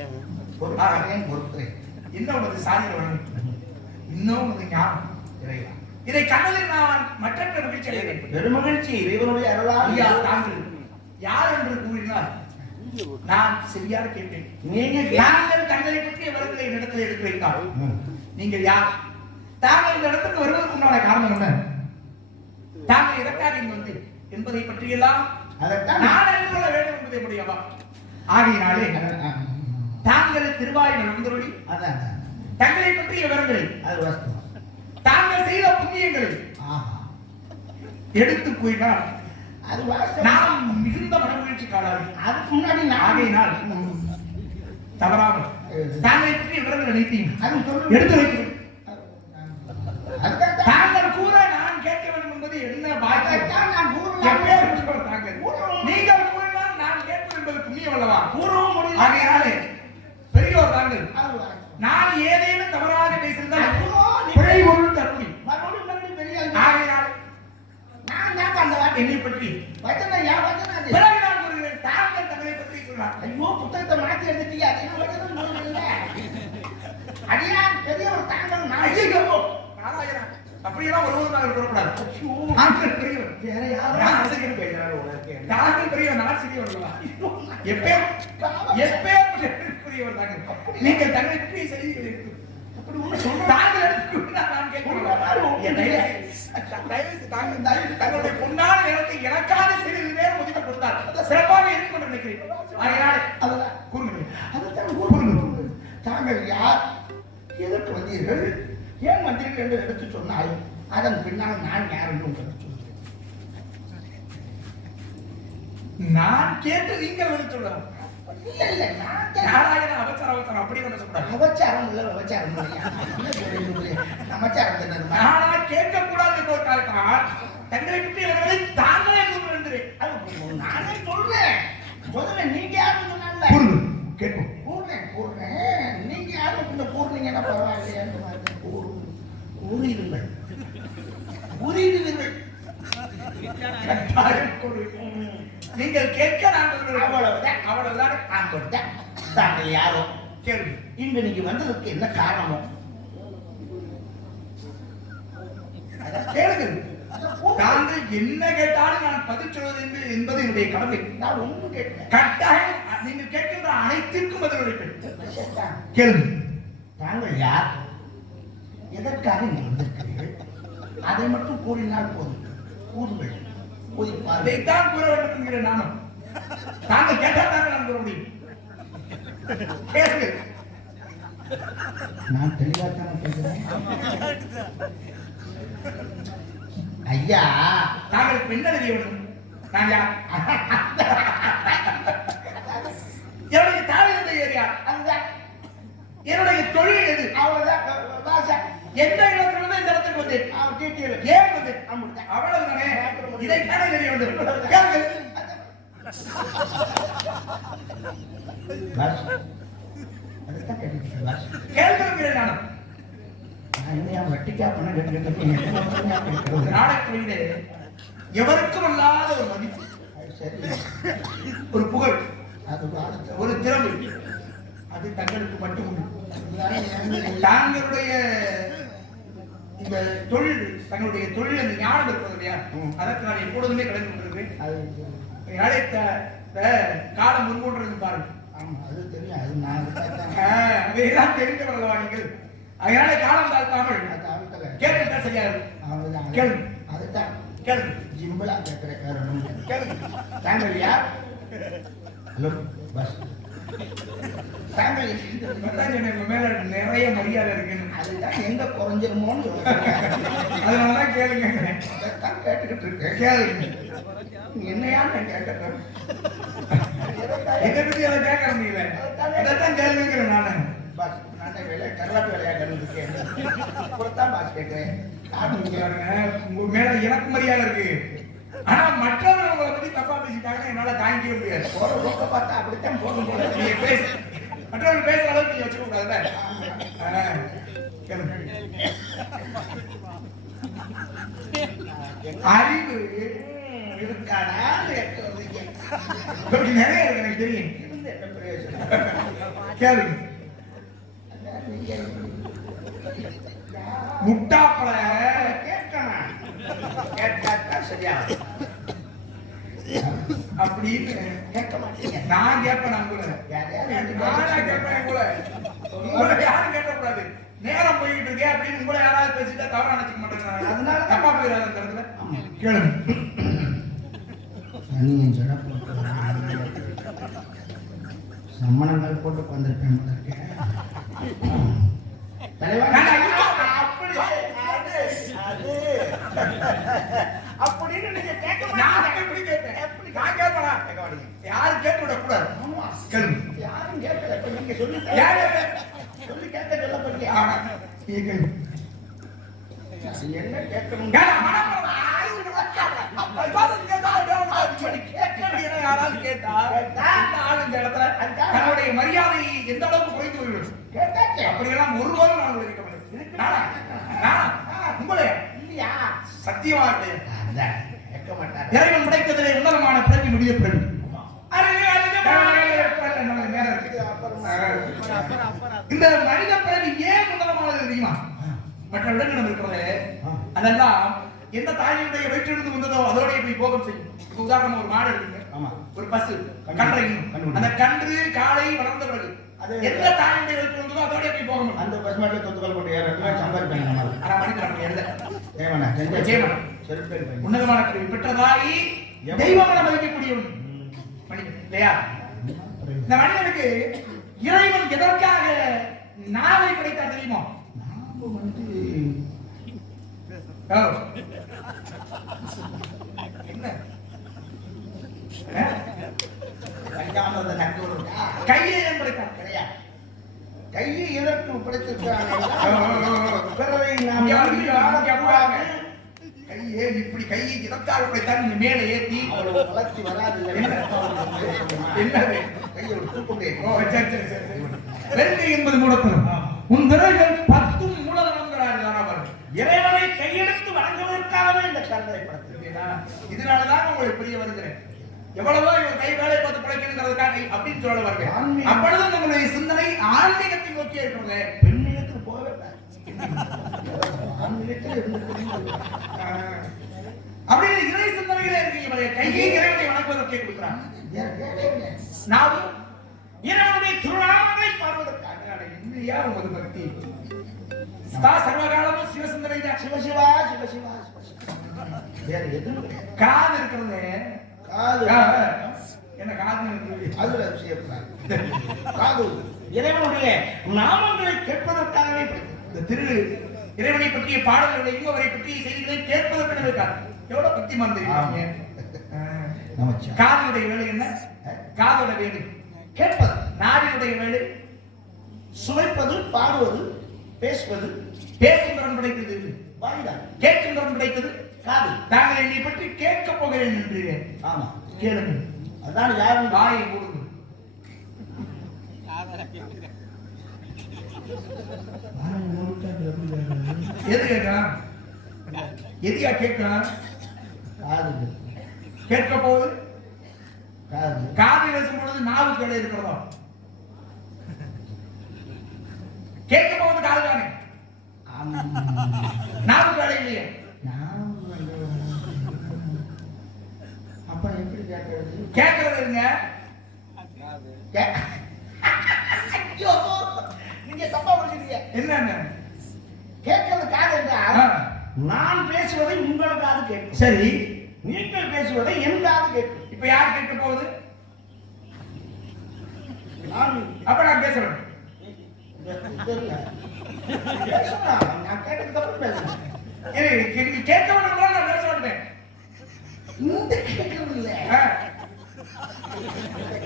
பொறுக்கிறேன் பொறுக்கிறேன் இன்னும் உனது வழங்கும் இன்னும் உனது ஞானம் இறைவா. இதை கண்டதில் நான் மற்றற்ற மகிழ்ச்சி அடைகிறேன். பெருமகிழ்ச்சி இறைவனுடைய அருளால் தாங்கள் யார் என்று கூறினார் நான் சரியாக கேட்டேன் நீங்க தாங்கள் தங்களை பற்றிய விவரங்களை என்னிடத்தில் எடுக்கிறீர்கள் ம். நீங்கள் யார்? தாங்கள் இந்த இடத்துக்கு வருவதற்கு உண்டான காரணம் என்ன? தாங்கள் எதற்காக இங்கு வந்து என்பதை பற்றியெல்லாம் நான் அறிந்து கொள்ள வேண்டும் என்பதை முடியவா ஆகையினாலே தாங்கள் திருவாய் நந்தருளி அதான். தங்களை பற்றிய விவரங்களை அது வாஸ்தவம் தாங்கள் செய்த புண்ணியங்களை ஆஹா. எடுத்து கூறினார் அது நாம் மிகுந்த மனமகிழ்ச்சி காணாது. அதுக்கு முன்னாடி ஆகையினால். தவறாமல் தாங்களை பற்றிய விவரங்கள் அனைத்தையும் அது எடுத்து அதுதான் தாங்கள் கூற நான் கேட்க வேண்டும் என்பது என்ன பாக்கியம்? நான் கூறலாம். தாங்கள். நீங்கள் கூறினால் நான் கேட்பது என்பது புண்ணியம் அல்லவா? கூறவும் முடியல. ஆகையினாலே பெரியோர் தாங்கள். நான் ஏதேனும் தவறாக பேசியிருந்தால் பிழை பொருள் அந்த வார்த்தை. என்னை பற்றி? பிறகு நான் கூறுகிறேன் தாங்கள் தங்களை பற்றி சொன்னார். ஐயோ புத்தகத்தை மாத்தி எடுத்துட்டீங்க. அது என்ன வச்சனம் சொல்லல. அடியா பெரிய ஒரு தாங்கள் ஐயோ நாராயணா அப்படியெல்லாம் ஒருவர் நாங்கள் கூறக்கூடாது ஐயோ, தாங்கள் பெரியவர். வேற யாரும் ஆசிரியர் பேசுறாரு உனக்கு. தாங்கள் பெரியவர். நான் சிறியவர் அல்லவா எப்பேர் தாங்கள் நீங்கள் பற்றி செய்திகள் இருக்கு அப்படி ஒண்ணு சொல்ல தாங்கள் எடுத்துக்கொண்டு நான் கேட்கிறேன் என் தயவு செய்து- தயவு செய்து தாங்கள் தயவு தங்களுடைய பொன்னான நேரத்தை எனக்காக சிறிது நேரம் ஒதுக்கி கொடுத்தார் சிறப்பாக இருக்கும் என்று நினைக்கிறேன். கூறுங்கள். அதுதான் கூறுங்கள். தாங்கள் யார் எதற்கு வந்தீர்கள் ஏன் வந்தீர்கள் என்று எடுத்து சொன்னால் அதன் பின்னால் நான் யார் என்று உங்களுக்கு சொல்கிறேன் நான் கேட்டு நீங்கள் வந்து சொல்லலாம். இல்ல இல்ல நான் கேட்க- நாராயண அவசர அவசரம் அப்படி நம்ம சொல்லக்கூடாது அவச்சாரம் இல்ல அவச்சாரம் சொல்றீங்க? நமச்சாரம் தின்னதுமா? நானா கேட்கக்கூடாது என்பதற்காகத்தான் தங்களை பற்றி அவர்களை தாங்களே அது நானே சொல்றேன். சொல்றேன் நீங்க யாரும் சொன்னால கூறுங்கள் கேட்போம். கூறுறேன் கூறுறேன் நீங்க யாரும் இந்த கூறுனீங்கன்னா பரவாயில்லையா? கூறு கூறிடுங்கள். கூறிடுவீர்கள். நீங்கள் கேட்க நான். அவ்வளவுதான். அவ்வளவுதான் அவ்வளவுதான். தாங்கள் யாரோ? கேள்வி இங்க நீங்க வந்ததுக்கு என்ன காரணம்? அதான் கேளுங்கள் தாங்கள் என்ன கேட்டாலும் நான் பதில் சொல்வது என்பது- என்பது என்னுடைய கடமை. நான் ஒண்ணு கேட்டேன் கட்டாயம் நீங்கள் கேட்கின்ற அனைத்திற்கும் பதில் அளிப்பேன். கேளுங்கள் தாங்கள் யார்? எதற்காக இங்கு வந்திருக்கிறீர்கள்? அதை மட்டும் கூறினால் போதும். கூறுங்கள். கூறிப்பார்கள் அதைத்தான் கூற வேண்டும் என்கிறேன் நானும் தாங்கள் கேட்டால் தாங்கள் நான் கூற முடியும். நான் தெளிவாக ஐயா. தாங்கள் பின்னணி வேண்டும். நான் யார்? என்னுடைய தாய் எந்த ஏரியா? அதுதான். என்னுடைய தொழில் எது? அவ்வளவுதான். பாஷா எந்த இடத்துல இந்த இடத்துக்கு டீட்டெயில் ஏன் வந்தேன்? அவ்வளவுதானே இதை கேட்டுக்கிட்டேன் பாஷ் கேள்விக்கிறேன் நானும் எவருக்கும் அல்லாத ஒரு மதிப்பு. சரி. ஒரு புகழ். ஒரு திறமை. அது தங்களுக்கு மட்டும் உண்டு. தாங்களுடைய இந்த தொழில் தங்களுடைய தொழில் அந்த ஞானம் இருப்பது இல்லையா? ம். அதற்கு நான் எப்பொழுதுமே கடந்து கொண்டிருக்கிறேன் அது அதனால த- த- காலம் முன்கொண்டிருந்து பாருங்க. ஆமா அது தெரியும். அது நான் அதையெல்லாம் தெரிந்தவர்களவா நீங்கள். அதனால காலம் தாழ்த்தாமல் கேட்டுட்டா சரியாது அவ்வளவுதான். கேளு. அதுதான். கேளுங்க. ஜிம்பிளா கேட்கிற காரணம். கேளுங்க. தாங்கள் யார் ஹலோ பஸ். மேல நிறைய மரியாதை இருக்குன்னு அதுதான் எங்க குறைஞ்சிருமோன்னு அதனாலதான் கேளுங்க. அதைத்தான் கேட்டுக்கிட்டு இருக்கேன். கேளுங்க. என்னையா நான் கேட்கிறேன்? எதை பத்தி அதை கேட்க முடியல அதைத்தான் கேளுங்கிறேன் நானு. பாஸ் நான் வேலை கருவாட்டு வேலையா கலந்துருக்கேன் பாஸ் கேட்கிறேன். உங்க மேல எனக்கு மரியாதை இருக்கு. ஆனா மற்றவங்க உங்களை பத்தி தப்பா பேசிட்டாங்கன்னா என்னால தாங்கிக்கவே முடியாது. போற ரோக்க பார்த்தா அப்படித்தான் போகணும் போல நீங்க பேச மற்றவங்க பேசுற அளவுக்கு நீங்க வச்சுக்க கூடாதுல்ல. அறிவு இருக்காடா இப்படி நிறைய இருக்கு எனக்கு தெரியும். கேளுங்க. முட்டாப்பழ கேட்கணும். கேட்டாதான் சரியா அப்படின்னு கேட்க மாட்டீங்க. நான் கேட்பேன் உங்களை நானா கேட்பேன் உங்களை உங்களை யாரும் கேட்கக்கூடாது. நேரம் போயிட்டு இருக்கே அப்படின்னு உங்களை யாராவது பேசிட்டா தவறா நினைச்சுக்க மாட்டேங்கிறாங்க. அதனால தப்பா போயிடாத அந்த இடத்துல. கேளுங்க. சனியன் ஜட போட்டு சம்மணங்கள் போட்டு வந்திருப்பேன் போல இருக்கே. தலைவா, நான் ஐயோ, அப்படி, அது, அது. அப்படின்னு நீங்க கேட்க நான் மாட்டீங்க. எப்படி கேட்பேன் நான் கேட்பேனா கேட்க மாட்டீங்க. யாரும் கேட்டு விடக்கூடாது யாரும் கேட்கல. இப்ப நீங்க சொல்லி? சொல்லி கேட்க சொல்ல போறீங்க. ஆனா, என்ன கேட்கணும் தன்னுடைய மரியாதையை எந்த அளவுக்கு விடுவது கேட்டாச்சே. அப்படியெல்லாம் ஒருவரும் நான். நானா? நானா? உங்களே சத்தியமா இல்லையா? இறைவன் படைத்ததிலே உன்னதமான பிறவி முடிய பிறவி. இந்த மனித பிறவி ஏன் உன்னதமானது தெரியுமா? மற்ற விலங்கினம் இருக்கிறது அதெல்லாம் எந்த தாயினுடைய வயிற்றிலிருந்து வந்ததோ அதோட போய் போகம் செய்யும். உதாரணமா ஒரு மாடு எடுத்துங்க ஒரு பசு கன்று. அந்த கன்று காலை வளர்ந்த பிறகு எந்த தாயினுடைய வயிற்று வந்ததோ அதோட போகம் அந்த பஸ் மாட்டில் தொத்துக்கள் போட்டு ஏறணும். சம்பாதிப்பாங்க நம்மளால ஆனா மனிதன் அப்படி அல்ல ஏவனா ஜெயமனா. செருப்பேர் பையன். உன்னதமான பிறவி பெற்ற தாய் தெய்வமான மதிக்கக்கூடியவன். மனிதன் இல்லையா? இந்த மனிதனுக்கு இறைவன் எதற்காக நாவை படைத்தார் தெரியுமா? நாம வந்து ஓ. என்ன? கையை படைத்தார் கிடையாது. கையை படைத்திருக்கிறாங்க. வாழக்கூடாது. கையை இப்படி கையை படைத்தார் நீங்க மேலே வளர்ச்சி வராது? என்னது? கையை சரி. வெறுங்கை என்பது மூலத்தனம் உன் விரல்கள் பத்தும் மூலதனங்கிறார்கள் அவர் இறைவனை கையெடுத்து வணங்குவதற்காகவே இந்த கருணை படைத்திருக்கிறார் இதனாலதான் உங்களுக்கு புரிய வருகிறேன் எவ்வளவோ இவர் கை வேலை பார்த்து பிழைக்கணுங்கிறதுக்காக அப்படின்னு சொல்ல ஆன்மீகம். அப்பொழுது நம்மளுடைய சிந்தனை ஆன்மீகத்தை நோக்கி இருக்கிறது பெண்ணியத்துக்கு போகவே. அப்படின்னு இறை சிந்தனைகளே இருக்கு இவருடைய கையை இறைவனை வணங்குவதற்கே கொடுக்கிறான். நாமும் இறைவனுடைய திருநாமங்களை பாடுவதற்காக இல்லையா உமது பக்தி சதா சர்வகாலமும் சிவசிந்தனை தான் சிவ சிவா, சிவ சிவா, சிவ சிவா. வேற எதுவும் கிடையாது. காது இருக்கிறது காது. என்ன காது அதுல. காது. இறைவனுடைய நாமங்களை கேட்பதற்காகவே. இந்த திரு இறைவனை பற்றிய பாடல்களையும் அவரை பற்றிய செய்திகளை கேட்பதற்கு இருக்கார் எவ்வளவு பக்திமான் தெரியுமா. காதுடைய வேலை என்ன? காதோட வேலை. கேட்பது. நாவினுடைய வேலை. சுவைப்பது பாடுவது பேசுவது. பேசும் திறன் படைத்தது. இது. வாய்தான் கேட்கும் திறன் படைத்தது. காது. தாங்கள் என்னை பற்றி கேட்க போகிறேன் என்று ஆமா. கேளுங்க அதான் யாரும் வாயை மூடுங்க எது கேட்கலாம்? எதியா கேட்கலாம்? காது கேட்க போகுது காது பேசும் பொழுது நாவு கீழே இருக்கிறதோ? கேட்க போவது காது தானே ஆமா. நாவு கீழே இல்லையே நான் வந்து- அப்புறம் எப்படி கேட்கறது இருங்க கே- ஐயோ, நீங்க தப்பா புரிஞ்சுட்டீங்க என்னன்னு கேட்கறது காது என்றால் நான் பேசுவதை உங்கள் காது கேட்கும். சரி. நீங்கள் பேசுவதை என் காது கேட்கும். இப்ப யார் கேட்க போகுது? நான். அப்ப நான் பேசுறேன். தெரியல. பேசலாம். நான் கேட்டதுக்கு அப்புறம் பேசுறேன். கேட்க வேண்டாம் நான் பேச மாட்டேன். இந்த இந்த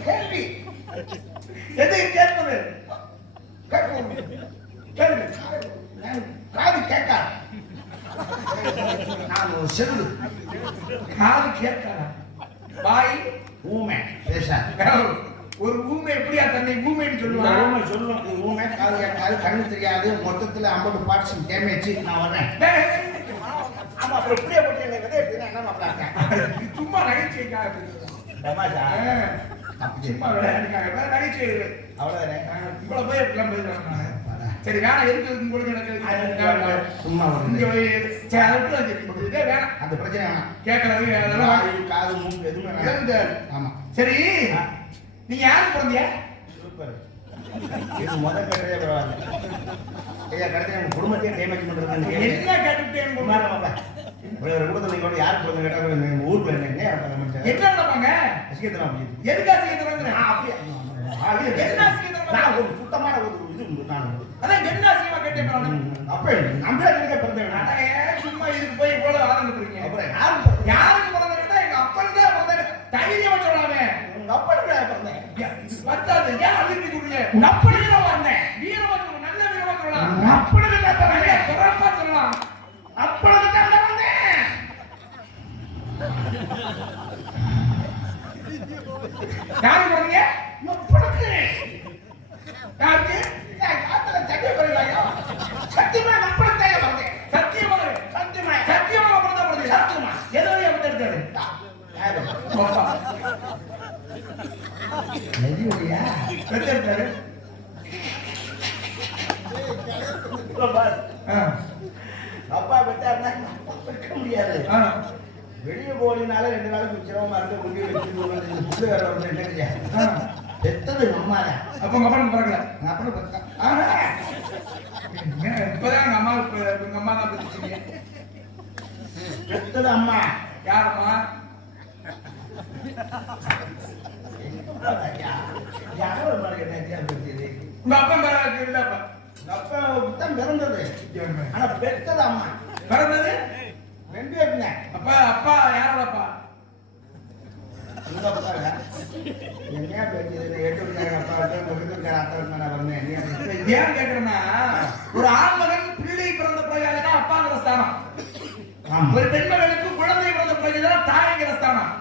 கேள்வி. எது கேட்பது? கேள்வி காது கேட்காது நான் ஒரு செவிடு காது கேட்காதா வாய் ஊமை. பேசாது ஒரு ஊமை எப்படியா தன்னை ஊமைன்னு சொல்லுவாங்க ஊமை ஊமை காது கேட்காது கண்ணு தெரியாது. மொத்தத்துல ஐம்பது பார்ட்ஸ் டேமேஜ் நான் வரேன் ஆமா அப்புறம் இப்படியே போட்டு என்னை என்ன சும்மா நகைச்சுவைக்காக ஆ, சும்மா விளையாட்டுக்காக வேற நகைச்சுவை அவ்வளவுதானே? இவ்வளவு போய் எப்படிலாம் போயிருக்காங்க. சரி வேணாம் எதுக்கு உங்களுக்கு எனக்கு தேவையில்லை. சும்மா இங்க வந்து போய் சரி அதை விட்டு சரி இதே வேணாம். அந்த பிரச்சனை வேணாம். கேட்கறது அதெல்லாம் காது மூக்கு எதுவுமே வேணாம். சரி நீங்க யாருக்கு பிறந்தீங்க சூப்பர். இது முத கட்டதே பரவாயில்ல. ஐயா கடைசி நம்ம குடும்பத்தையே டேமேஜ் பண்றது என்ன கேட்டுட்டேன் ஒரு குடும்பத்தில் நீங்க யாரு குடும்பம் கேட்டா எங்க ஊருக்குள்ள என்ன என்ன பண்ண மாட்டேன் என்ன நடப்பாங்க ரசிகத்தனம் அப்படி எதுக்காக செய்யறது நான் அப்படியே என்ன நான் ஒரு சுத்தமான ஒரு இது நான் அதான் என்ன அசிங்கமா கேட்டேன் நானு. அப்ப நம்மளே நீங்க பிறந்தவன் அட, ஏன் சும்மா இதுக்கு போய் இவ்வளவு ஆரம்பிக்கிறீங்க? அப்புறம் யாரு? யாருக்கு பிறந்தா எங்க அப்பனுக்கு தான் பிறந்தாரு தைரியமா சொல்லாமே. உங்க அப்பனுக்கு நான் பிறந்தேன் பத்தாது. ஏன் அழுத்தி கொடுங்க உங்க அப்பனுக்கு தான் வந்தேன் வீரமா நல்ல வீரமா சொல்லலாம் அப்பனுக்கு தான் பிறந்தேன் சிறப்பா சொல்லலாம் அப்பனுக்கு தான் பிறந்தேன் யாருக்கு பிறந்தீங்க அப்பனுக்கு யாருக்கு ஆத்துல சட்டை போடுறாங்க சத்தியமா அப்பனுக்கு தான் பிறந்தேன் சத்தியமா. சத்தியமா. சத்தியமா அப்பனுக்கு தான் பிறந்தேன் சத்தியமா. ஏதோ எப்படி எடுத்தாரு. யாரு அப்பா எடுத்தாரு அப்பா பெற்றாருன்னா இருக்க முடியாது. ஆ. வெளியே போலினால ரெண்டு நாளைக்கு சிரமமா இருக்க கொண்டு வச்சு புது வேற செய்ய? ஆ பெத்தது நம்மால அப்ப உங்க அப்பா பிறக்கல. அப்புறம் பெத்தேன் ஏன் இப்பதான் எங்க அம்மா உங்க அம்மா தான் பெற்றுச்சீங்க பெத்தது அம்மா? யாரம்மா? யாரோ? உங்க அப்பா பிறகு அப்ப எங்க அப்பா தான் பிறந்தது. ஆனா பெத்தது அம்மா. பிறந்தது? ரெண்டு பேருங்க அப்பா அப்பா யாரோட அப்பா என்ன கேக்குறேன்னா ஒரு ஆண்மகன் பிள்ளை பிறந்த பிறகுதான் அப்பாங்கிற ஸ்தானம். ஒரு பெண்மகனுக்கு குழந்தை பிறந்த பிறகுதான் தாய்ங்கிற ஸ்தானம்.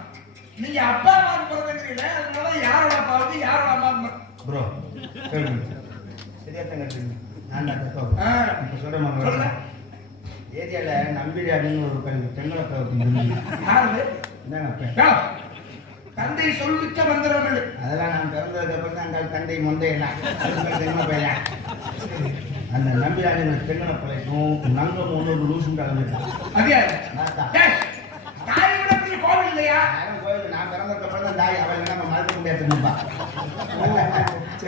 நீங்க அப்பா அம்மாவுக்கு பிறந்தீங்களே அதனால யாரோட அப்பாவுக்கு யாரோட அம்மாவுக்கு ப்ரோ சரியா தான் கட்டுறீங்க நான் தான் ஏரியால நம்பிடாதுன்னு ஒரு பெண் பெண்களை யாரு தந்தை சொல்விக்க மந்திரங்கள் அதெல்லாம் நான் பிறந்ததுக்கு அப்புறம் தான் அந்த தண்டை மொந்தையெல்லாம் பையன் அந்த நம்பிராஜன் தென்னை பழைக்கும் நங்கம் ஒன்று ஒரு லூசும் பெரிய கோவில் இல்லையா? நான் கோயில் நான் பிறந்ததுக்கு அப்புறம் தான் தாய் அவள் நம்ம மறக்க முடியாது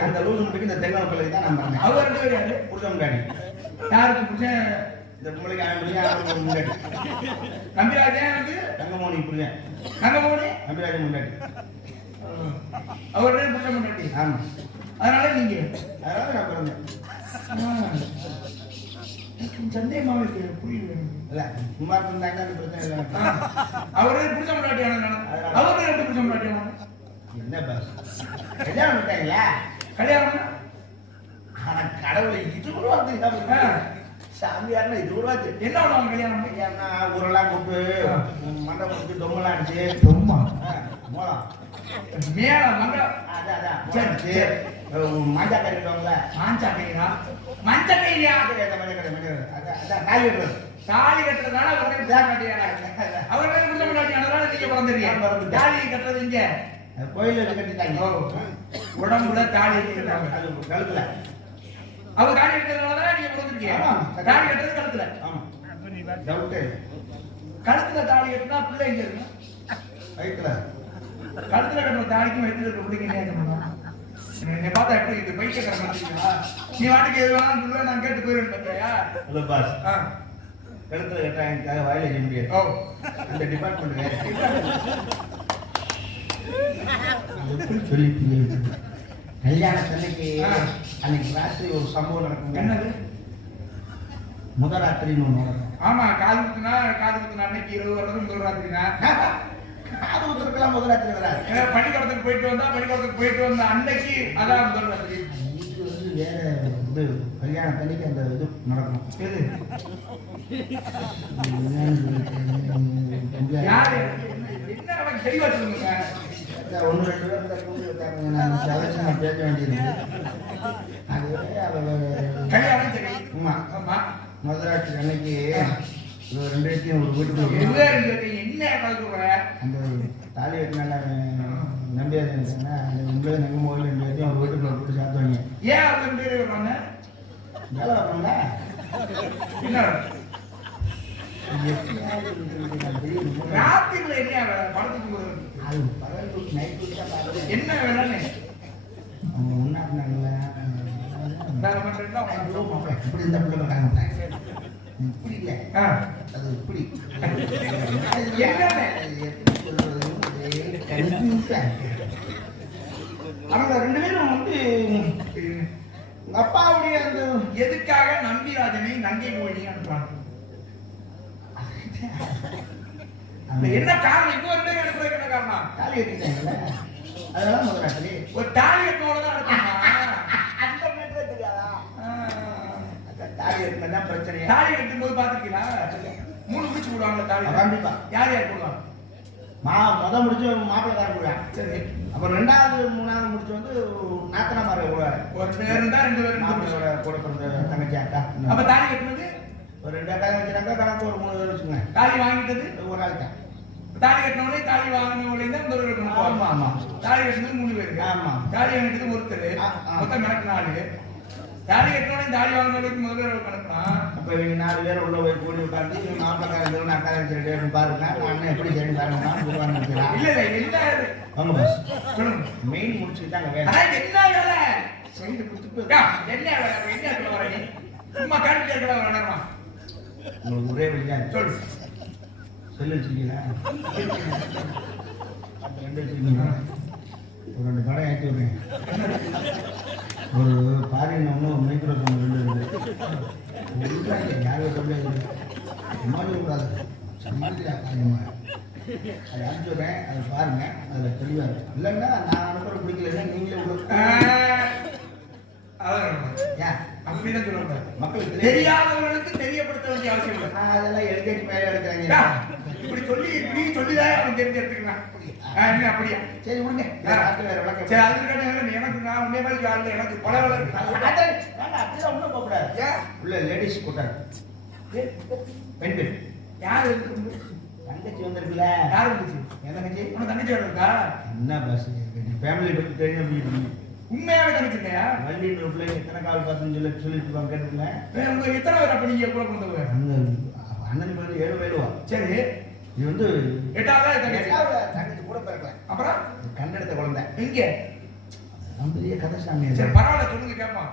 அந்த லூசு முடிக்கு இந்த பிள்ளை தான் நான் பிறந்தேன். அவர் ரெண்டு பேர் யாரு? புருஷன் முன்னாடி யாருக்கு பிடிச்ச இந்த பிள்ளைங்க முன்னாடி. நம்பிராஜன் வந்து தங்கமோனி பிள்ளை நங்கமோனி நம்பிராஜன் முன்னாடி. அவர் ரெண்டு பிடிச்ச முன்னாடி. ஆமா. அதனால நீங்க. அதனால நான் பிறந்தேன். புரியல. இல்ல சும்மா இருந்தாங்க அந்த பிரச்சனை இல்லை. எனக்கு. அவரே பிடிச்ச முன்னாடியான அவரே எப்படி பிடிச்ச முன்னாடியான என்ன பாஸ்? கல்யாணம் பண்ணிட்டாங்களா? கல்யாணம் ஆனா கடவுளை இது கூட வந்து சாமியார்னா இது கூட என்ன பண்ணுவாங்க கல்யாணம் ஐயாண்ணா ஊரெல்லாம் கூப்பிட்டு. மண்டபம் கொடுத்து தொங்கலாம் அடிச்சு சும்மா ஆ, மோளம் மேல அதான் அதான் அடிச்சு, மாஞ்சா கட்டிடுவாங்களே மாஞ்சா கையா மஞ்ச கையா அதான் தாலி கட்டுறதுனால அவரே நீங்க பிறந்துறீங்க தாலி கட்டுறது இங்க. கோயில்ல கட்டிட்டாங்க. உடம்புல தாலி கட்டுறாங்க. அது கழுத்துல. அவர் தாலி கட்டுறதுனால நீங்க பிறந்திருக்கீங்க ஆமா. தாலி கட்டுறது கழுத்துல கழுத்துல தாலி கட்டினா பிள்ளை எங்க இருக்கு கழுத்துல கட்டுற தாலிக்கும் வயிற்றுல இருக்க பிள்ளைங்க என்ன பார்த்தா எப்படி இது பைத்தியக்காரன் பார்த்தீங்களா? நீ வாட்டுக்கு எது வேணாலும் சொல்லுவேன் நான் கேட்டு போயிருவேன் பார்த்தியா? Hello boss. கழுத்துல கட்டாயத்துக்காக வாயில செய்ய முடியாது ஓ. அந்த டிபார்ட்மெண்ட் வேற சொல்லி புரிய வைக்கிறது? அன்னைக்கு ராத்திரி ஒரு சம்பவம் நடக்கும் என்னது? முதல் ராத்திரின்னு ஒன்று நடக்கும் ஆமா காது குத்துனா காது குத்துனா அன்னைக்கு இரவு வர்றது முதல் ராத்திரினா? காது ஊத்துறதுக்கெல்லாம் முதல் ராத்திரி வராது. ஏன்னா பள்ளிக்கூடத்துக்கு போயிட்டு வந்தா பள்ளிக்கூடத்துக்கு போயிட்டு வந்த அன்னைக்கு அதான் முதல் ராத்திரி. இது வந்து வேற இது கல்யாணத்தன்னைக்கு அந்த இது நடக்கும். எது? யாரு? என்ன எனக்கு தெளிவா சொல்லுங்க? ரெண்டு பேர். நான் பேச வேண்டியது கல்யாணம் சரி ஆமா. ஆமா முதலாட்சி அன்னைக்கு ஒரு ரெண்டு பேர்த்தையும் ஒரு வீட்டுக்கு எதுவே இருக்கு என்ன அந்த தாலி கட்டினால நம்பியாரு இருக்காங்க உங்களே நம்பி ஒரு வீட்டுக்குள்ள போட்டு ஏன் ரெண்டு பேரும் வர்றாங்க வேலை என்ன. ராத்திரில என்ன? படத்துக்கு. அது வேலைன்னு? அவங்க இப்படி பிள்ளை மாட்டாங்க. இப்படி இல்லை. அது இப்படி. அவங்க ரெண்டு பேரும் வந்து அப்பாவுடைய அந்த எதுக்காக நம்பிராஜனை நங்கை மொழி அனுப்புறாங்க. என்ன காரணம்? இப்போ என்ன காரணம்? தாலி கட்டிட்டாங்கல்ல? அதெல்லாம் முதலாளி. ஒரு தாலி கட்டோட தான் அனுப்புறாங்க அந்த மேட்டரே தெரியாதா கட்டினா பிரச்சனையா? தாலி கட்டும் போது பாத்துருக்கீங்களா மூணு முடிச்சு போடுவாங்க தாலி கண்டிப்பா. யார் யார் போடுவாங்க? மா முத முடிச்சு மாப்பிள்ளை தான் சரி. அப்புறம் ரெண்டாவது மூணாவது முடிச்சு வந்து நாத்தனாமார கூட ஒரு பேர் இருந்தா ரெண்டு பேரும் மாப்பிள்ளையோட கூட பிறந்த தங்கச்சி அக்கா. அப்ப தாலி கட்டினது? ஒரு ரெண்டு அக்கா வச்சுனாக்கா கணக்கு ஒரு மூணு பேர் வச்சுங்க தாலி வாங்கிட்டது? ஒரு ஆள் தான். தாலி கட்டினவனே தாலி வாங்கினவங்களே தான் இருக்கணும் ஆமா ஆமா. தாலி கட்டினது மூணு பேருக்கு ஆமா. தாலி வாங்கிட்டது ஒருத்தர். மொத்தம் கணக்கு நாலு. தாலி கட்டினவனே தாலி வாங்கினவங்களுக்கு முதல்வர் கணக்குனா அப்ப இவங்க நாலு பேர் உள்ள போய் கூடி உட்காந்து இவங்க மாப்பிள்ளக்காரங்க இவங்க அக்கா வச்சு ரெண்டு பேரும் பாருங்க. அண்ணன் எப்படி சரி பாருங்க. குருவான் நினைக்கிறான் இல்ல இல்ல என்ன இது? வாங்க பஸ் சொல்லுங்க. மெயின் வேலை. அதான் என்ன வேலை. சைடு கொடுத்துட்டு என்ன வேலை? அப்ப என்ன சொல்ல வர நீ? சும்மா கேட்டு கேட்கல வேணாமா உங்களுக்கு ஒரே வழியா சொல்லு. சொல்லு வச்சுக்கீங்களா ரெண்டு வச்சுக்கீங்களா ஒரு ரெண்டு கடை ஏற்றி விடுறேன் ஒரு பாரின் ஒன்று ஒரு மைக்ரோ ஃபோன் ரெண்டு இருக்குது யாரும் சொல்ல மாதிரி கூடாது. சமாளிக்கிறா காரியமா அதை அனுப்பிச்சு அதை பாருங்க அதில் தெளிவாக இருக்கும் இல்லைன்னா நான் அனுப்புற பிடிக்கலன்னா நீங்களே ஆ, ஏன் அப்படிதான் சொல்லுவாங்க மக்களுக்கு தெரியாதவர்களுக்கு தெரியப்படுத்த வேண்டிய அவசியம் இல்லை அதெல்லாம் எழுதி மேலே எடுக்கிறாங்க இப்படி சொல்லி இப்படி சொல்லிதான் அவன் தெரிஞ்சு எடுத்துக்கலாம். அப்படியா. சரி விடுங்க. சரி அது கேட்டு எனக்கு நான் உன்னே மாதிரி ஆள். எனக்கு பல அப்படிலாம் உள்ள போகக்கூடாது ஏன் உள்ள லேடிஸ் கூட்டாங்க பெண்கள் யார் இருக்கு? தங்கச்சி வந்திருக்குல்ல. யார் இருந்துச்சு என் தங்கச்சி? உனக்கு தங்கச்சி வேறு இருக்கா? என்ன பஸ் ஃபேமிலி பற்றி தெரியும் உண்மையாவே தங்கச்சி இல்லையா? வண்டி பிள்ளைங்க எத்தனை கால் பார்த்துன்னு சொல்லி சொல்லிட்டு கேட்டுருந்தேன் ஏய், உங்க எத்தனை பேர் அப்ப நீங்க கூட கொண்டவங்க அங்க அண்ணன் பேர் ஏழு வயலுவா சரி. இது வந்து எட்டாவது தங்கச்சி எட்டாவது? தங்கச்சி கூட பிறக்கல. அப்புறம்? கண்ணெடுத்த குழந்தை. இங்க நம்ம பெரிய கதை சாமி சரி. பரவாயில்ல சொல்லுங்க கேட்பான்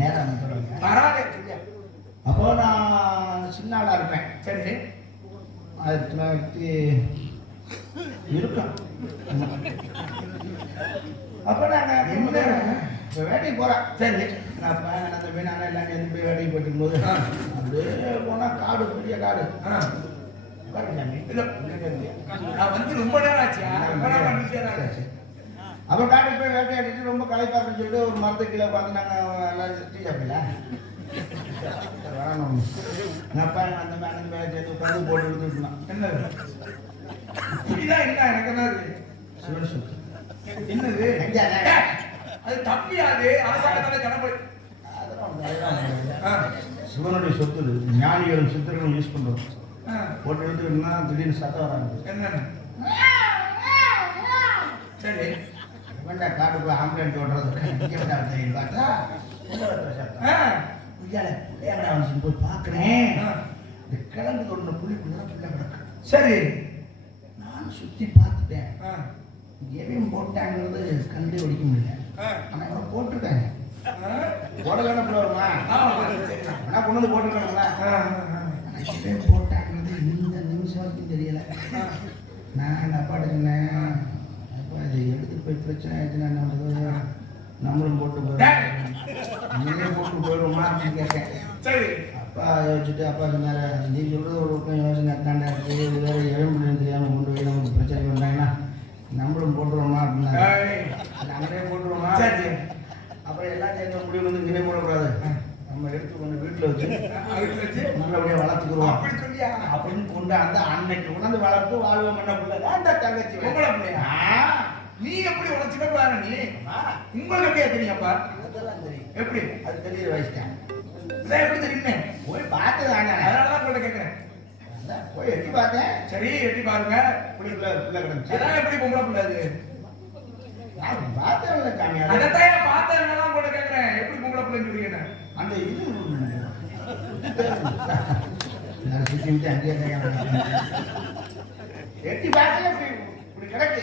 நேரா வந்து சொல்லுங்க. பரவாயில்ல அப்போ நான் சின்ன ஆளா இருப்பேன். சரி ஆயிரத்தி தொள்ளாயிரத்தி இருக்கும் அப்போ நாங்கள் வேட்டைக்கு போகிறேன் சரி. நான் அப்போ அந்த மீனான எல்லாம் சேர்ந்து போய் வேட்டைக்கு போயிட்டு ஆ. அப்படியே போனால் காடு பெரிய காடு. ரொம்ப நேரம் இருக்கேன். அப்புறம் காட்டுக்கு போய் வேட்டையாடிட்டு ரொம்ப களைப்பா அப்படின்னு சொல்லிட்டு ஒரு மரத்து கீழே உட்காந்து நாங்கள் எல்லாரும் டீ சாப்பிடல. வேணும் அப்பா அந்த மேலே மேலே சேர்ந்து உட்காந்து போட்டு என்னது? இப்படிதான் என்ன எனக்கு என்ன இருக்கு சிவன் என்னது? அது தப்பியாது. அரசாங்கத்தால ஜனப்படி அதெல்லாம் ஒண்ணும் அதெல்லாம் ஒண்ணும். ஆ, சிவனுடைய சொத்து. ஞானிகளும் சித்தர்களும் யூஸ் பண்றோம். ஆ, போட்டு எடுத்துக்கிட்டோம்னா திடீர்னு சத்தம் வராது என்னன்னு? சரி. வேண்டா காடு போய் ஆம்புலன்ஸ் தெரியும் பார்த்தா உள்ள போய் பார்க்கிறேன் இந்த கிழங்கு தொடுன புள்ளிக்குள்ள புள்ள கிடக்கு. சரி. நான் சுத்தி பார்த்துட்டேன். எவன் போட்டாங்கிறது கண்டே ஒடிக்க முடியல. ஆ, ஆனா அவன் போட்டிருக்காங்க. ஆ, போடலான சரி. ஆனா கொண்டு வந்து போட்டிருக்காங்களா? போட்டாங்கிறது இந்த நிமிஷம் வரைக்கும் தெரியல. நான் அப்பாட்ட சொன்னேன் அப்பா இது எடுத்து போய் பிரச்சனை ஆயிடுச்சுன்னா நம்மளும் போட்டு போயிடும் நீங்களே போட்டு போயிடுவோமா அப்படின்னு கேட்டேன். சரி. அப்பா யோசிச்சுட்டு அப்பா சொன்னார் நீ சொல்கிறது ஒரு பக்கம் யோசனை தாண்டா இருக்குது இது வேறு எழும்பு தெரியாமல் கொண்டு போய் நமக்கு பிரச்சனை பண்ணாங்கன்னா நம்மளும் போட்டுருவோமா அப்படின்னாரு. ஏய், நம்மளே போட்டுருவோமா? சரி. அப்புறம் எல்லாம் சேர்ந்து முடிவு வந்து இங்கே போடக்கூடாது. நம்ம எடுத்து கொண்டு வீட்டில் வச்சு அதுக்கு வச்சு? நல்லபடியாக வளர்த்துக்குருவோம் அப்படி சொல்லியா? அப்படின்னு கொண்டு அந்த அன்னைக்கு உணர்ந்து வளர்த்து வாழ்வோம் என்ன பிள்ளை? அந்த தங்கச்சி பொம்பளை பிள்ளையா? நீ எப்படி சின்ன பிள்ளை நீ? உங்களுக்கு எப்படியா தெரியும்ப்பா எப்படி? அது தெரியுற வயசுதான் இதான் எப்படி தெரியுமே போய் பார்த்து தானே. அதனாலதான் உங்கள்ட்ட கேட்கிறேன் அதான் போய் எட்டி பார்த்தேன். சரி எட்டி பாருங்க. புள்ளிக்குள்ள புள்ள கிடந்துச்சு. அதான் எப்படி பொம்பளை பிள்ளை அது நான் பார்த்தேன்ல சாமி அது. அதைத்தான் பார்த்தேன் தான் கூட கேட்கிறேன் எப்படி பொம்பளை பிள்ளைன்னு அந்த இது சுத்தி விட்டு அங்கேயே எட்டி இப்படி கிடக்கு.